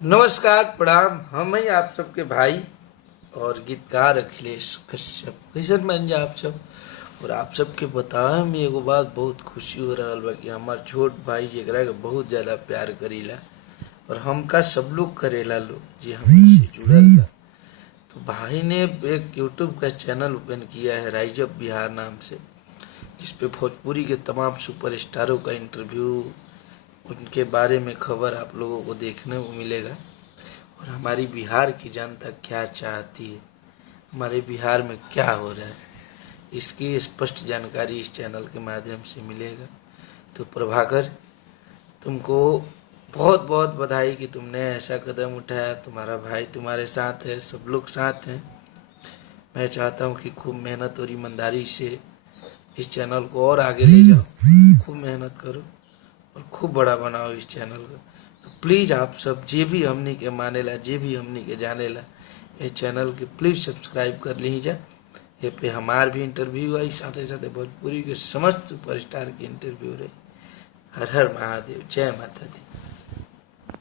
नमस्कार, प्रणाम। हम ही आप सबके भाई और गीतकार अखिलेश कश्यप। कैसन बन जा आप सब। और आप सबके बतावे में एगो बात बहुत खुशी हो रहा बा कि हमार छोट भाई जेकरा के बहुत ज्यादा प्यार करीला और हमका सब लोग करेला लोग जी हमसे जुड़ल बा। तो भाई ने एक यूट्यूब का चैनल ओपन किया है राइज अप बिहार नाम से, जिसपे भोजपुरी के तमाम सुपरस्टारों का इंटरव्यू, उनके बारे में खबर आप लोगों को देखने को मिलेगा। और हमारी बिहार की जनता क्या चाहती है, हमारे बिहार में क्या हो रहा है, इसकी स्पष्ट जानकारी इस चैनल के माध्यम से मिलेगा। तो प्रभाकर, तुमको बहुत बहुत बधाई कि तुमने ऐसा कदम उठाया। तुम्हारा भाई तुम्हारे साथ है, सब लोग साथ हैं। मैं चाहता हूँ कि खूब मेहनत और ईमानदारी से इस चैनल को और आगे ले जाओ, खूब मेहनत करो और खूब बड़ा बनाओ इस चैनल को। तो प्लीज़ आप सब जे भी हमनी के मानेला, जे भी हमनी के जानेला, ये चैनल के प्लीज़ सब्सक्राइब कर लीजिए। ये पे हमार भी इंटरव्यू आई, साथ ही साथ भोजपुरी के समस्त सुपरस्टार की इंटरव्यू रही। हर हर महादेव, जय माता दी।